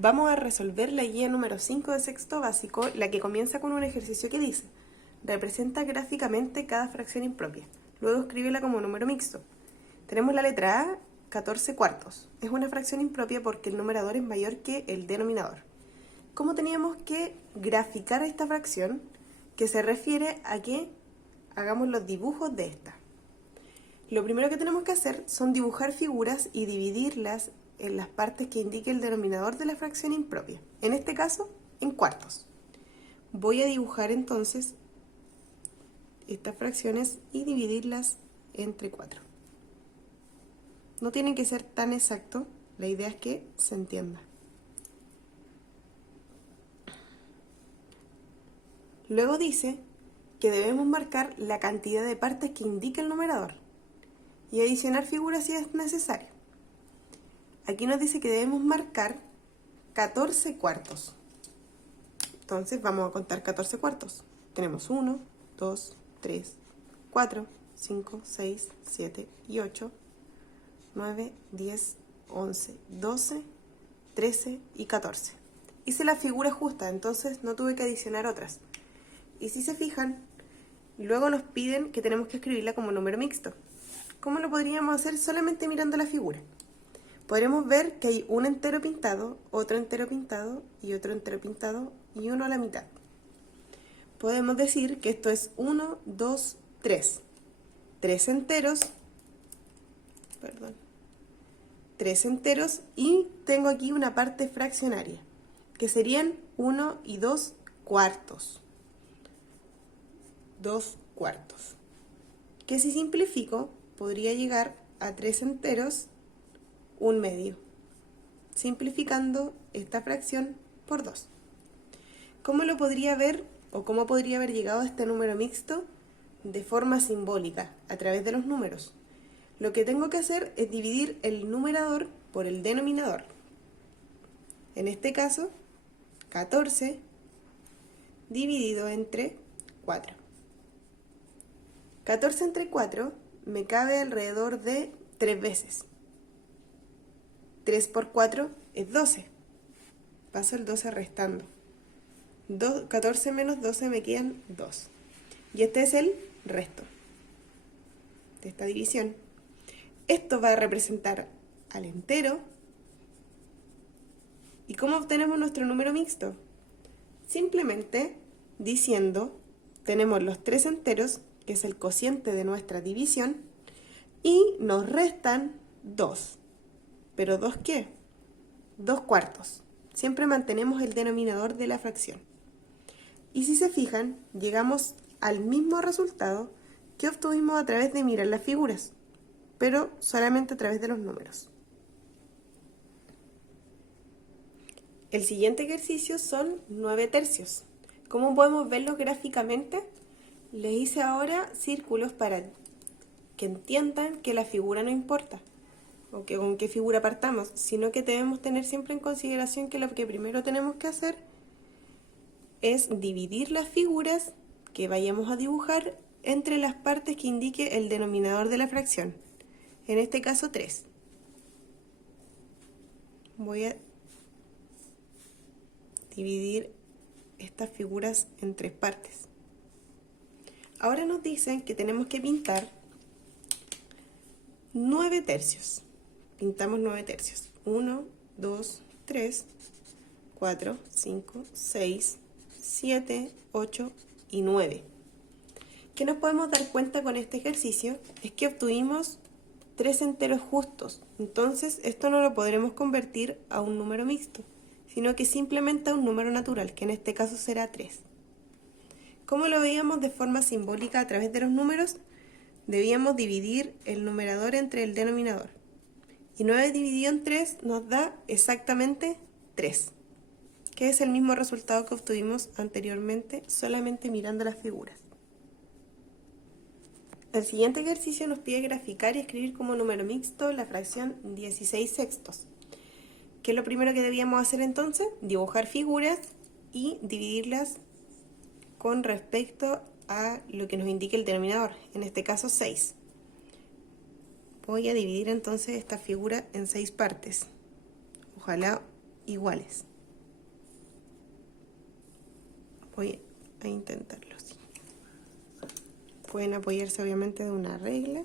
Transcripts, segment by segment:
Vamos a resolver la guía número 5 de sexto básico, la que comienza con un ejercicio que dice: representa gráficamente cada fracción impropia, luego escríbela como número mixto. Tenemos la letra A, 14 cuartos. Es una fracción impropia porque el numerador es mayor que el denominador. ¿Cómo teníamos que graficar esta fracción? Que se refiere a que hagamos los dibujos de esta. Lo primero que tenemos que hacer son dibujar figuras y dividirlas en las partes que indique el denominador de la fracción impropia, en este caso en cuartos. Voy a dibujar entonces estas fracciones y dividirlas entre 4. No tiene que ser tan exacto, la idea es que se entienda. Luego dice que debemos marcar la cantidad de partes que indica el numerador y adicionar figuras si es necesario. Aquí nos dice que debemos marcar 14 cuartos. Entonces vamos a contar 14 cuartos. Tenemos 1, 2, 3, 4, 5, 6, 7 y 8, 9, 10, 11, 12, 13 y 14. Hice la figura justa, entonces no tuve que adicionar otras. Y si se fijan, luego nos piden que tenemos que escribirla como número mixto. ¿Cómo lo podríamos hacer solamente mirando la figura? Podremos ver que hay un entero pintado, otro entero pintado y otro entero pintado y uno a la mitad. Podemos decir que esto es 1, 2, 3. 3 enteros, tres enteros y tengo aquí una parte fraccionaria, que serían 1 y 2 cuartos. 2 cuartos. Que si simplifico, podría llegar a 3 enteros, 1 medio, simplificando esta fracción por 2. ¿Cómo lo podría ver o cómo podría haber llegado a este número mixto? De forma simbólica, a través de los números. Lo que tengo que hacer es dividir el numerador por el denominador. En este caso, 14 dividido entre 4. 14 entre 4 me cabe alrededor de 3 veces. 3 por 4 es 12. Paso el 12 restando. 14 menos 12 me quedan 2. Y este es el resto de esta división. Esto va a representar al entero. ¿Y cómo obtenemos nuestro número mixto? Simplemente diciendo, tenemos los 3 enteros, que es el cociente de nuestra división, y nos restan 2. ¿Pero 2 qué? 2 cuartos. Siempre mantenemos el denominador de la fracción. Y si se fijan, llegamos al mismo resultado que obtuvimos a través de mirar las figuras, pero solamente a través de los números. El siguiente ejercicio son 9 tercios. ¿Cómo podemos verlos gráficamente? Les hice ahora círculos para que entiendan que la figura no importa, o que con qué figura partamos, sino que debemos tener siempre en consideración que lo que primero tenemos que hacer es dividir las figuras que vayamos a dibujar entre las partes que indique el denominador de la fracción, en este caso 3. Voy a dividir estas figuras en 3 partes. Ahora nos dicen que tenemos que pintar 9 tercios. Pintamos 9 tercios. 1, 2, 3, 4, 5, 6, 7, 8 y 9. ¿Qué nos podemos dar cuenta con este ejercicio? Es que obtuvimos 3 enteros justos. Entonces esto no lo podremos convertir a un número mixto, sino que simplemente a un número natural, que en este caso será 3. ¿Cómo lo veíamos de forma simbólica a través de los números? Debíamos dividir el numerador entre el denominador. Y 9 dividido en 3 nos da exactamente 3, que es el mismo resultado que obtuvimos anteriormente solamente mirando las figuras. El siguiente ejercicio nos pide graficar y escribir como número mixto la fracción 16 sextos. ¿Qué es lo primero que debíamos hacer entonces? Dibujar figuras y dividirlas con respecto a lo que nos indique el denominador, en este caso 6. Voy a dividir entonces esta figura en 6 partes, ojalá iguales. Voy a intentarlo así. Pueden apoyarse obviamente de una regla.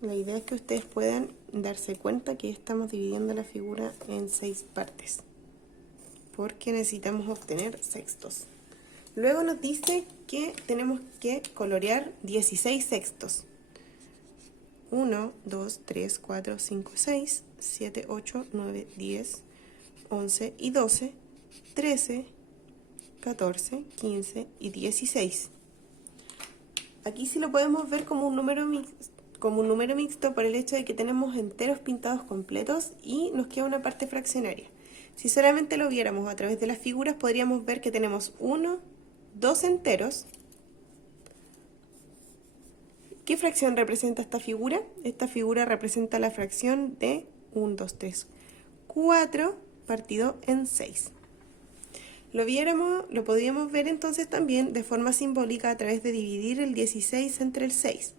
La idea es que ustedes puedan darse cuenta que estamos dividiendo la figura en 6 partes, porque necesitamos obtener sextos. Luego nos dice que tenemos que colorear 16 sextos. 1, 2, 3, 4, 5, 6, 7, 8, 9, 10, 11 y 12, 13, 14, 15 y 16. Aquí sí lo podemos ver como un número mixto por el hecho de que tenemos enteros pintados completos y nos queda una parte fraccionaria. Si solamente lo viéramos a través de las figuras, podríamos ver que tenemos 1, 2 enteros. ¿Qué fracción representa esta figura? Esta figura representa la fracción de 1, 2, 3, 4 partido en 6. Lo podríamos ver entonces también de forma simbólica a través de dividir el 16 entre el 6.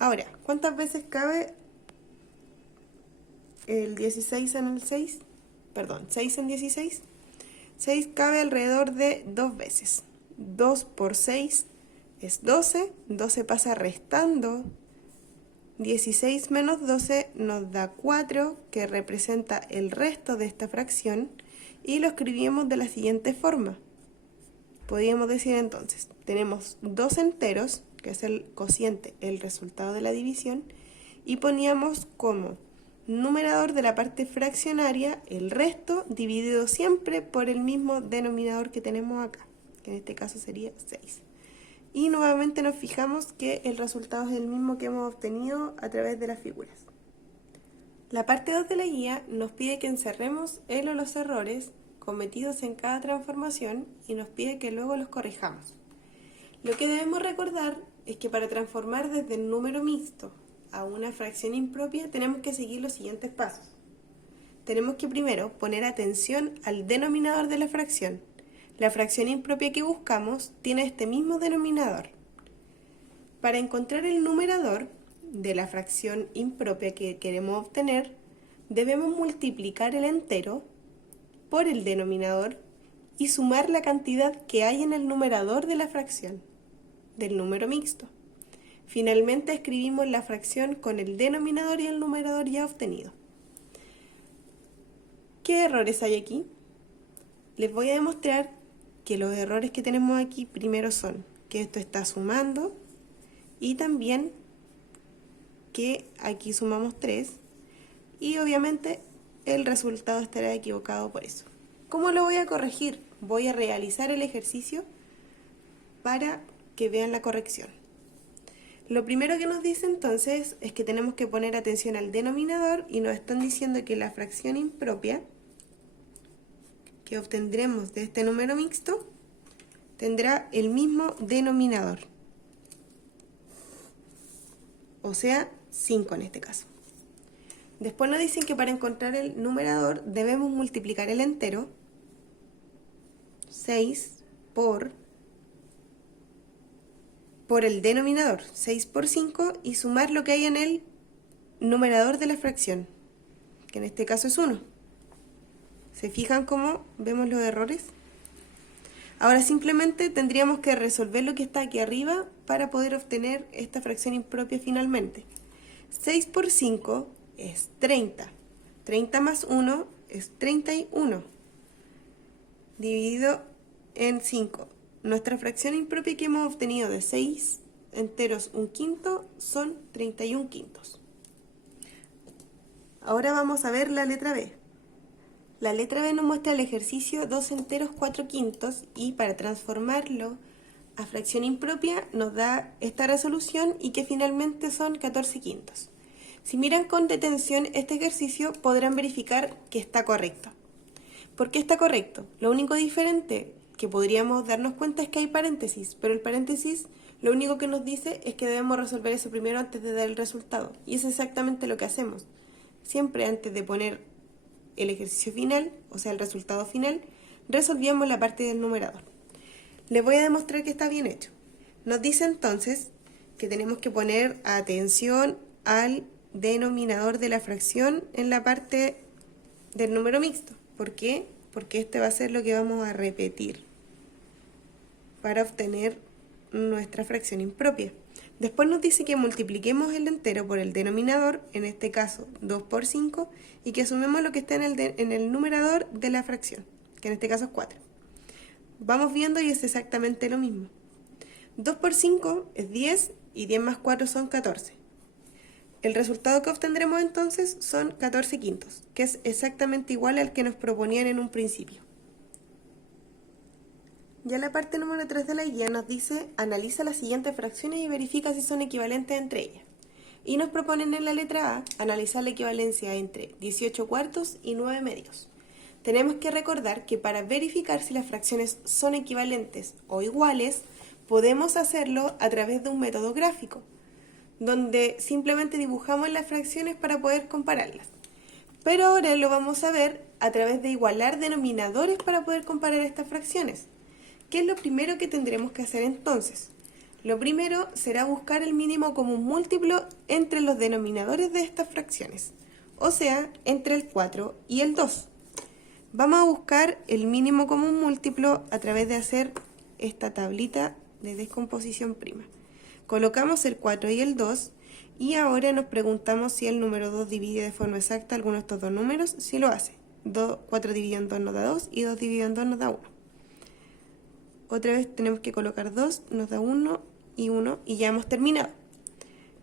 Ahora, ¿cuántas veces cabe el 16 en el 6? Perdón, 6 en 16. 6 cabe alrededor de 2 veces. 2 por 6 es 12. 12 pasa restando. 16 menos 12 nos da 4, que representa el resto de esta fracción. Y lo escribimos de la siguiente forma. Podríamos decir entonces, tenemos 2 enteros, que es el cociente, el resultado de la división, y poníamos como numerador de la parte fraccionaria el resto dividido siempre por el mismo denominador que tenemos acá, que en este caso sería 6. Y nuevamente nos fijamos que el resultado es el mismo que hemos obtenido a través de las figuras. La parte 2 de la guía nos pide que encerremos el o los errores cometidos en cada transformación y nos pide que luego los corrijamos. Lo que debemos recordar es que para transformar desde el número mixto a una fracción impropia tenemos que seguir los siguientes pasos. Tenemos que primero poner atención al denominador de la fracción. La fracción impropia que buscamos tiene este mismo denominador. Para encontrar el numerador de la fracción impropia que queremos obtener, debemos multiplicar el entero por el denominador y sumar la cantidad que hay en el numerador de la fracción, del número mixto. Finalmente escribimos la fracción con el denominador y el numerador ya obtenido. ¿Qué errores hay aquí? Les voy a demostrar que los errores que tenemos aquí primero son que esto está sumando y también que aquí sumamos 3 y obviamente el resultado estará equivocado por eso. ¿Cómo lo voy a corregir? Voy a realizar el ejercicio para que vean la corrección. Lo primero que nos dice entonces es que tenemos que poner atención al denominador y nos están diciendo que la fracción impropia que obtendremos de este número mixto tendrá el mismo denominador, o sea, 5 en este caso. Después nos dicen que para encontrar el numerador debemos multiplicar el entero, 6 por el denominador, 6 por 5, y sumar lo que hay en el numerador de la fracción, que en este caso es 1. ¿Se fijan cómo vemos los errores? Ahora simplemente tendríamos que resolver lo que está aquí arriba para poder obtener esta fracción impropia finalmente. 6 por 5 es 30. 30 más 1 es 31. Dividido en 5. Nuestra fracción impropia que hemos obtenido de 6 enteros 1/5 son 31 quintos. Ahora vamos a ver la letra B. La letra B nos muestra el ejercicio 2 enteros 4 quintos y para transformarlo a fracción impropia nos da esta resolución y que finalmente son 14 quintos. Si miran con detención este ejercicio podrán verificar que está correcto. ¿Por qué está correcto? Lo único diferente que podríamos darnos cuenta es que hay paréntesis, pero el paréntesis lo único que nos dice es que debemos resolver eso primero antes de dar el resultado. Y es exactamente lo que hacemos. Siempre antes de poner el ejercicio final, o sea el resultado final, resolvíamos la parte del numerador. Les voy a demostrar que está bien hecho. Nos dice entonces que tenemos que poner atención al denominador de la fracción en la parte del número mixto. ¿Por qué? Porque este va a ser lo que vamos a repetir para obtener nuestra fracción impropia. Después nos dice que multipliquemos el entero por el denominador, en este caso 2 por 5, y que sumemos lo que está en el numerador de la fracción, que en este caso es 4. Vamos viendo y es exactamente lo mismo. 2 por 5 es 10 y 10 más 4 son 14. El resultado que obtendremos entonces son 14 quintos, que es exactamente igual al que nos proponían en un principio. Ya la parte número 3 de la guía nos dice, analiza las siguientes fracciones y verifica si son equivalentes entre ellas. Y nos proponen en la letra A, analizar la equivalencia entre 18 cuartos y 9 medios. Tenemos que recordar que para verificar si las fracciones son equivalentes o iguales, podemos hacerlo a través de un método gráfico, donde simplemente dibujamos las fracciones para poder compararlas. Pero ahora lo vamos a ver a través de igualar denominadores para poder comparar estas fracciones. ¿Qué es lo primero que tendremos que hacer entonces? Lo primero será buscar el mínimo común múltiplo entre los denominadores de estas fracciones, o sea, entre el 4 y el 2. Vamos a buscar el mínimo común múltiplo a través de hacer esta tablita de descomposición prima. Colocamos el 4 y el 2 y ahora nos preguntamos si el número 2 divide de forma exacta alguno de estos dos números. Si lo hace. 4 dividido en 2 nos da 2 y 2 dividido en 2 nos da 1. Otra vez tenemos que colocar 2, nos da 1 y ya hemos terminado.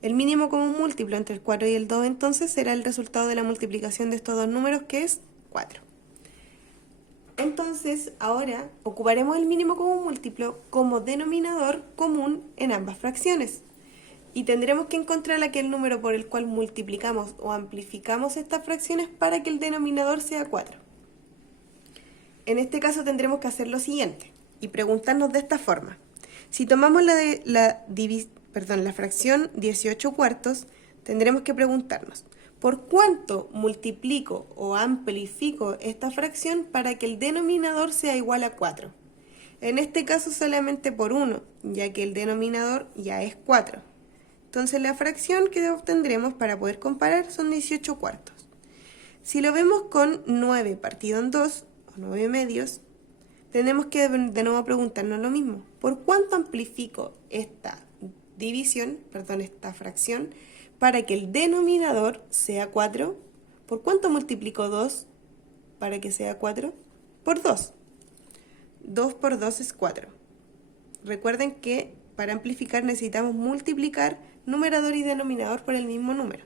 El mínimo común múltiplo entre el 4 y el 2 entonces será el resultado de la multiplicación de estos dos números, que es 4. Entonces ahora ocuparemos el mínimo común múltiplo como denominador común en ambas fracciones. Y tendremos que encontrar aquel número por el cual multiplicamos o amplificamos estas fracciones para que el denominador sea 4. En este caso tendremos que hacer lo siguiente y preguntarnos de esta forma. Si tomamos la fracción 18 cuartos, tendremos que preguntarnos, ¿por cuánto multiplico o amplifico esta fracción para que el denominador sea igual a 4? En este caso solamente por 1, ya que el denominador ya es 4. Entonces la fracción que obtendremos para poder comparar son 18 cuartos. Si lo vemos con 9 partido en 2, o 9 medios, tenemos que de nuevo preguntarnos lo mismo. ¿Por cuánto amplifico esta fracción, para que el denominador sea 4? ¿Por cuánto multiplico 2 para que sea 4? Por 2. 2 por 2 es 4. Recuerden que para amplificar necesitamos multiplicar numerador y denominador por el mismo número.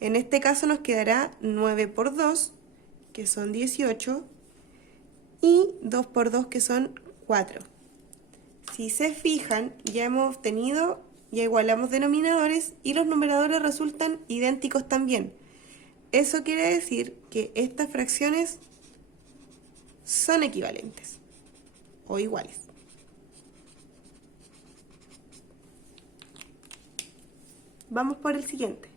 En este caso nos quedará 9 por 2, que son 18, y 2 por 2, que son 4. Si se fijan, ya hemos obtenido, ya igualamos denominadores y los numeradores resultan idénticos también. Eso quiere decir que estas fracciones son equivalentes o iguales. Vamos por el siguiente.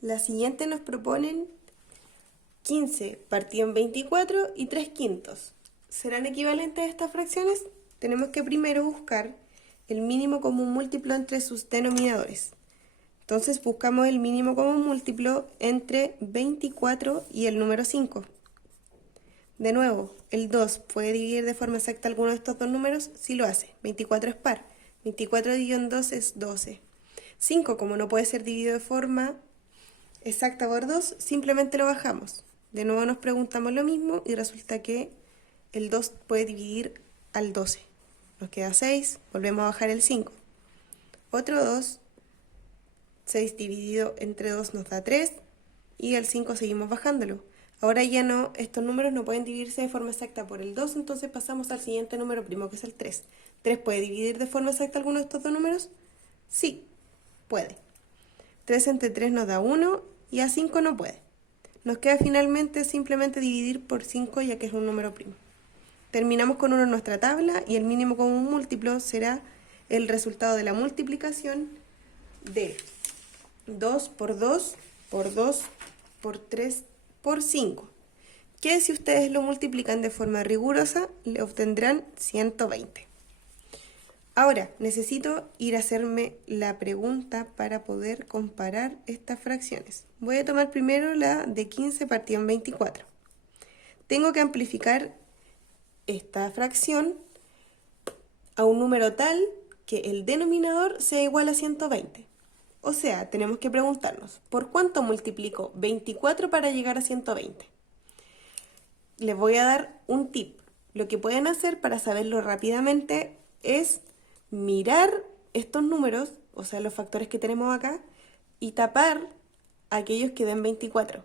La siguiente nos proponen 15 partido en 24 y 3 quintos. ¿Serán equivalentes estas fracciones? Tenemos que primero buscar el mínimo común múltiplo entre sus denominadores. Entonces buscamos el mínimo común múltiplo entre 24 y el número 5. De nuevo, el 2 puede dividir de forma exacta alguno de estos dos números. Sí lo hace. 24 es par. 24 dividido en 2 es 12. 5, como no puede ser dividido de forma exacta por 2, simplemente lo bajamos. De nuevo nos preguntamos lo mismo y resulta que el 2 puede dividir al 12. Nos queda 6, volvemos a bajar el 5. Otro 2, 6 dividido entre 2 nos da 3 y el 5 seguimos bajándolo. Ahora ya no, estos números no pueden dividirse de forma exacta por el 2, entonces pasamos al siguiente número primo, que es el 3. ¿3 puede dividir de forma exacta alguno de estos dos números? Sí, puede. 3 entre 3 nos da 1 y a 5 no puede. Nos queda finalmente simplemente dividir por 5, ya que es un número primo. Terminamos con 1 en nuestra tabla y el mínimo común múltiplo será el resultado de la multiplicación de 2 por 2 por 2 por 3 por 5, que si ustedes lo multiplican de forma rigurosa le obtendrán 120. Ahora, necesito ir a hacerme la pregunta para poder comparar estas fracciones. Voy a tomar primero la de 15 partido en 24. Tengo que amplificar esta fracción a un número tal que el denominador sea igual a 120. O sea, tenemos que preguntarnos, ¿por cuánto multiplico 24 para llegar a 120? Les voy a dar un tip. Lo que pueden hacer para saberlo rápidamente es mirar estos números, o sea, los factores que tenemos acá, y tapar aquellos que den 24.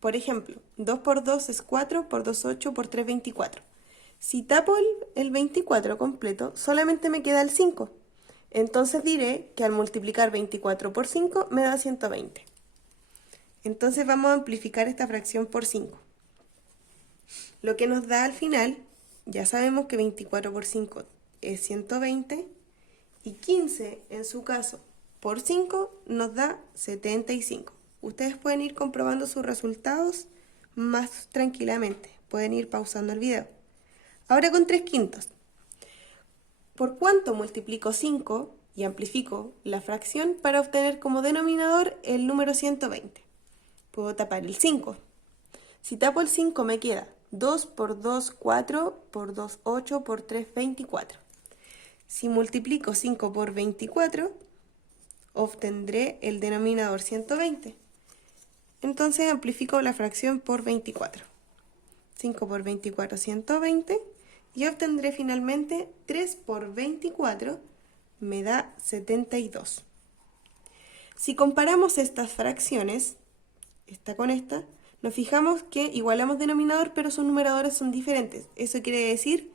Por ejemplo, 2 por 2 es 4, por 2 8, por 3 24. Si tapo el 24 completo, solamente me queda el 5. Entonces diré que al multiplicar 24 por 5 me da 120. Entonces vamos a amplificar esta fracción por 5. Lo que nos da al final, ya sabemos que 24 por 5 es 120 y 15 en su caso por 5 nos da 75. Ustedes pueden ir comprobando sus resultados más tranquilamente. Pueden ir pausando el video. Ahora con 3/5. ¿Por cuánto multiplico 5 y amplifico la fracción para obtener como denominador el número 120? Puedo tapar el 5. Si tapo el 5 me queda 2 por 2, 4, por 2, 8, por 3, 24. Si multiplico 5 por 24, obtendré el denominador 120. Entonces amplifico la fracción por 24. 5 por 24, 120. Y obtendré finalmente 3 por 24, me da 72. Si comparamos estas fracciones, esta con esta, nos fijamos que igualamos denominador, pero sus numeradores son diferentes. Eso quiere decir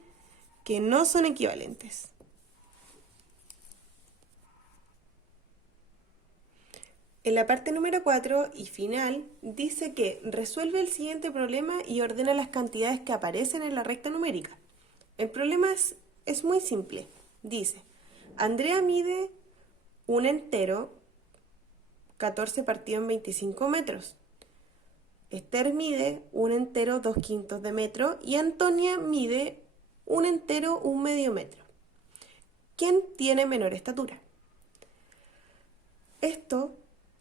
que no son equivalentes. En la parte número 4 y final, dice que resuelve el siguiente problema y ordena las cantidades que aparecen en la recta numérica. El problema es muy simple. Dice, Andrea mide un entero 14 partido en 25 metros. Esther mide un entero 2/5 de metro y Antonia mide un entero 1/2 metro. ¿Quién tiene menor estatura? Esto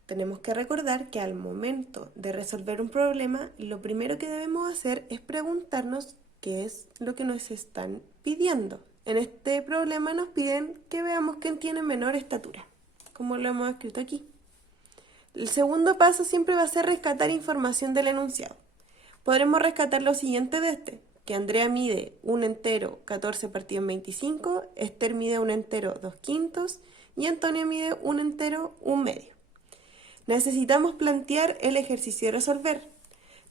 tenemos que recordar que al momento de resolver un problema, lo primero que debemos hacer es preguntarnos qué es lo que nos están pidiendo. En este problema nos piden que veamos quién tiene menor estatura, como lo hemos escrito aquí. El segundo paso siempre va a ser rescatar información del enunciado. Podremos rescatar lo siguiente de este, que Andrea mide un entero 14 partido en 25, Esther mide un entero 2/5 y Antonia mide un entero 1/2. Necesitamos plantear el ejercicio de resolver.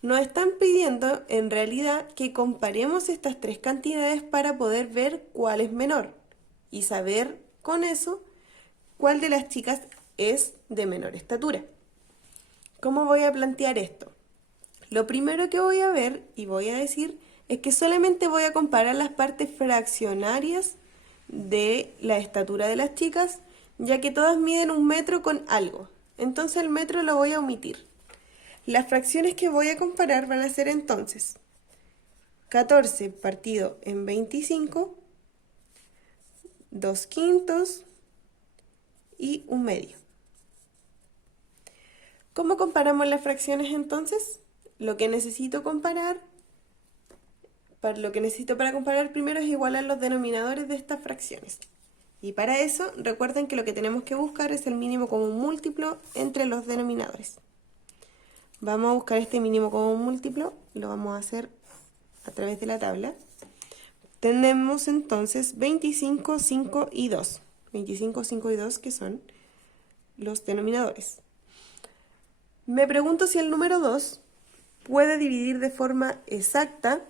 Nos están pidiendo en realidad que comparemos estas tres cantidades para poder ver cuál es menor y saber con eso cuál de las chicas es de menor estatura. ¿Cómo voy a plantear esto? Lo primero que voy a ver y voy a decir es que solamente voy a comparar las partes fraccionarias de la estatura de las chicas, ya que todas miden 1 metro con algo. Entonces el metro lo voy a omitir. Las fracciones que voy a comparar van a ser entonces 14 partido en 25, 2/5 y 1/2. ¿Cómo comparamos las fracciones entonces? Lo que necesito para comparar primero es igualar los denominadores de estas fracciones. Y para eso, recuerden que lo que tenemos que buscar es el mínimo común múltiplo entre los denominadores. Vamos a buscar este mínimo común múltiplo, lo vamos a hacer a través de la tabla. Tenemos entonces 25, 5 y 2. 25, 5 y 2 que son los denominadores. Me pregunto si el número 2 puede dividir de forma exacta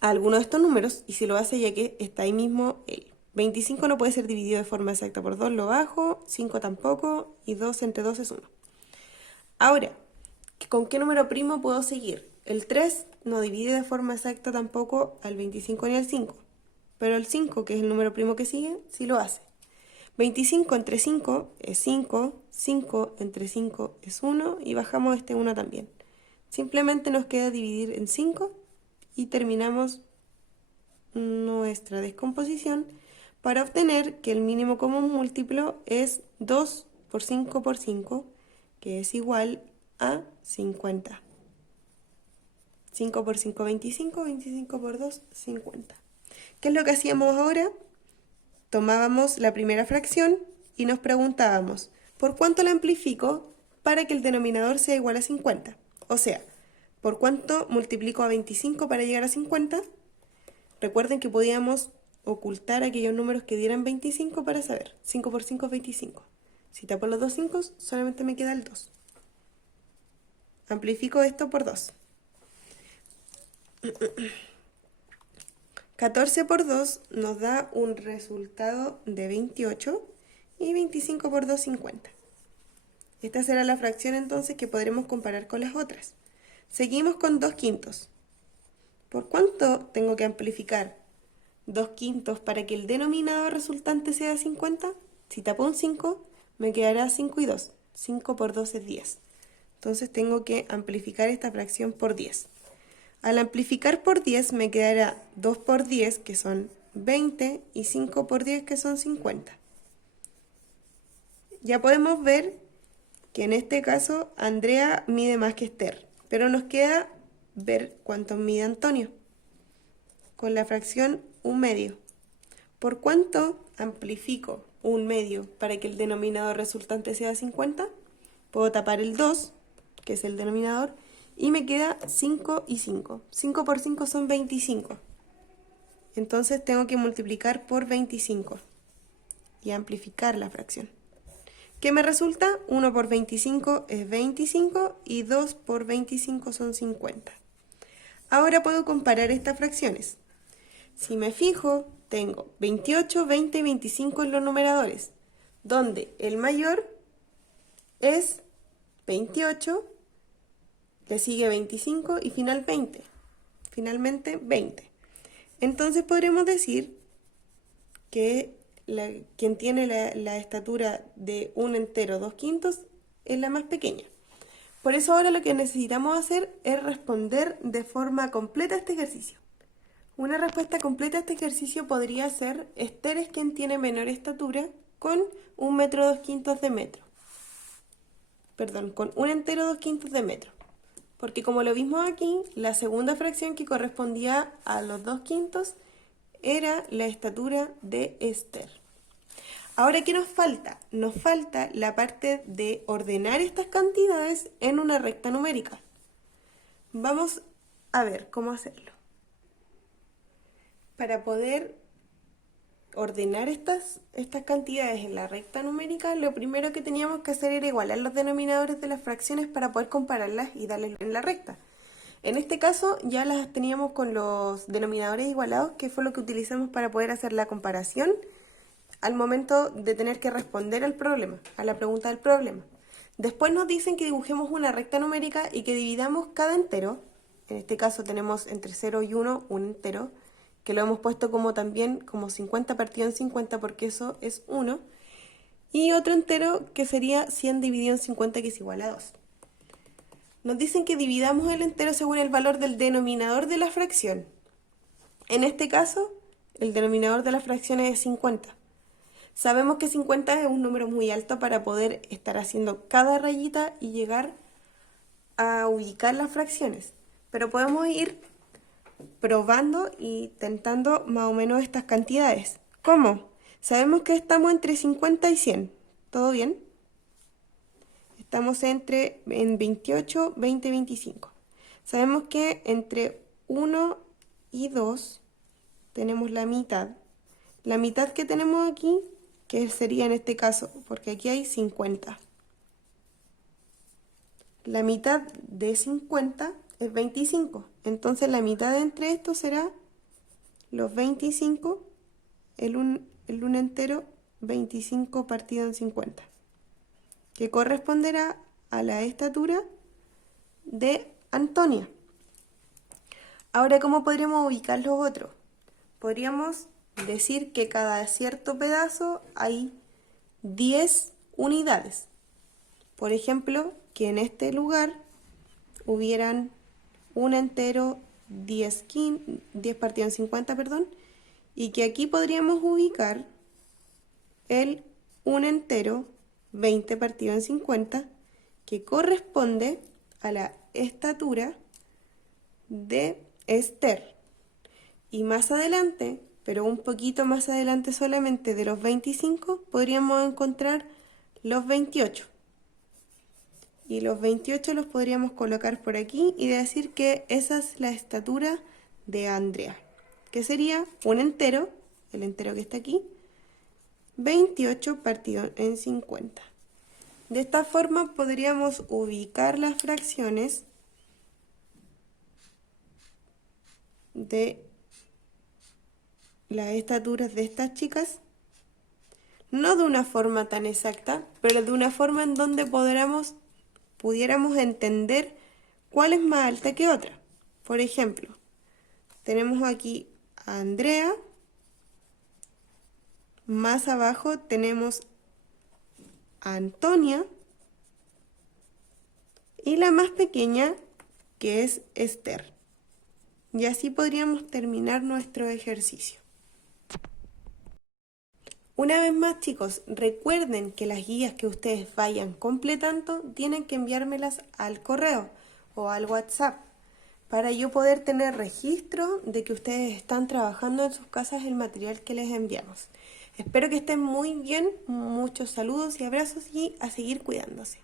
a alguno de estos números, y si lo hace ya que está ahí mismo él. 25 no puede ser dividido de forma exacta por 2, lo bajo, 5 tampoco, y 2 entre 2 es 1. Ahora, ¿con qué número primo puedo seguir? El 3 no divide de forma exacta tampoco al 25 ni al 5, pero el 5, que es el número primo que sigue, sí lo hace. 25 entre 5 es 5, 5 entre 5 es 1 y bajamos este 1 también. Simplemente nos queda dividir en 5 y terminamos nuestra descomposición para obtener que el mínimo común múltiplo es 2 por 5 por 5, que es igual a 50. 5 por 5, 25, 25 por 2, 50. ¿Qué es lo que hacíamos ahora? Tomábamos la primera fracción y nos preguntábamos, ¿por cuánto la amplifico para que el denominador sea igual a 50? O sea, ¿por cuánto multiplico a 25 para llegar a 50? Recuerden que podíamos ocultar aquellos números que dieran 25 para saber. 5 por 5 es 25. Si tapo los dos 5, solamente me queda el 2. Amplifico esto por 2. 14 por 2 nos da un resultado de 28 y 25 por 2, 50. Esta será la fracción entonces que podremos comparar con las otras. Seguimos con 2 quintos. ¿Por cuánto tengo que amplificar 2 quintos para que el denominador resultante sea 50? Si tapo un 5, me quedará 5 y 2. 5 por 2 es 10. Entonces tengo que amplificar esta fracción por 10. Al amplificar por 10 me quedará 2 por 10, que son 20, y 5 por 10, que son 50. Ya podemos ver que en este caso Andrea mide más que Esther, pero nos queda ver cuánto mide Antonio, con la fracción 1/2. ¿Por cuánto amplifico 1/2 para que el denominador resultante sea 50? Puedo tapar el 2, que es el denominador, y me queda 5 y 5. 5 por 5 son 25. Entonces tengo que multiplicar por 25 y amplificar la fracción. ¿Qué me resulta? 1 por 25 es 25 y 2 por 25 son 50. Ahora puedo comparar estas fracciones. Si me fijo, tengo 28, 20 y 25 en los numeradores, donde el mayor es 28, le sigue 25 y finalmente 20. Entonces podremos decir que quien tiene la estatura de 1 entero 2 quintos es la más pequeña. Por eso ahora lo que necesitamos hacer es responder de forma completa a este ejercicio. Una respuesta completa a este ejercicio podría ser: Esther es quien tiene menor estatura con 1 metro 2 quintos de metro. Perdón, con 1 entero 2 quintos de metro. Porque como lo vimos aquí, la segunda fracción que correspondía a los 2 quintos era la estatura de Esther. Ahora, ¿qué nos falta? Nos falta la parte de ordenar estas cantidades en una recta numérica. Vamos a ver cómo hacerlo. Para poder ordenar estas cantidades en la recta numérica, lo primero que teníamos que hacer era igualar los denominadores de las fracciones para poder compararlas y darles en la recta. En este caso ya las teníamos con los denominadores igualados, que fue lo que utilizamos para poder hacer la comparación al momento de tener que responder al problema, a la pregunta del problema. Después nos dicen que dibujemos una recta numérica y que dividamos cada entero. En este caso tenemos entre 0 y 1 un entero, que lo hemos puesto como también como 50 partido en 50 porque eso es 1. Y otro entero que sería 100 dividido en 50, que es igual a 2. Nos dicen que dividamos el entero según el valor del denominador de la fracción. En este caso, el denominador de la fracción es 50. Sabemos que 50 es un número muy alto para poder estar haciendo cada rayita y llegar a ubicar las fracciones. Pero podemos ir probando y tentando más o menos estas cantidades. ¿Cómo? Sabemos que estamos entre 50 y 100. ¿Todo bien? Estamos en 28, 20, 25. Sabemos que entre 1 y 2 tenemos la mitad. La mitad que tenemos aquí, que sería en este caso, porque aquí hay 50. La mitad de 50 es 25. Entonces la mitad entre estos será los 25, el 1 entero, 25 partido en 50. Que corresponderá a la estatura de Antonia. Ahora, ¿cómo podríamos ubicar los otros? Podríamos decir que cada cierto pedazo hay 10 unidades. Por ejemplo, que en este lugar hubieran 1 entero, 10 partido en 50, perdón, y que aquí podríamos ubicar el 1 entero 20 partido en 50, que corresponde a la estatura de Esther. Y más adelante, pero un poquito más adelante solamente de los 25, podríamos encontrar los 28. Y los 28 los podríamos colocar por aquí y decir que esa es la estatura de Andrea, que sería un entero, el entero que está aquí, 28 partido en 50. De esta forma podríamos ubicar las fracciones de las estaturas de estas chicas, no de una forma tan exacta, pero de una forma en donde pudiéramos entender cuál es más alta que otra. Por ejemplo, tenemos aquí a Andrea, más abajo tenemos a Antonia y la más pequeña, que es Esther. Y así podríamos terminar nuestro ejercicio. Una vez más, chicos, recuerden que las guías que ustedes vayan completando tienen que enviármelas al correo o al WhatsApp para yo poder tener registro de que ustedes están trabajando en sus casas el material que les enviamos. Espero que estén muy bien, muchos saludos y abrazos y a seguir cuidándose.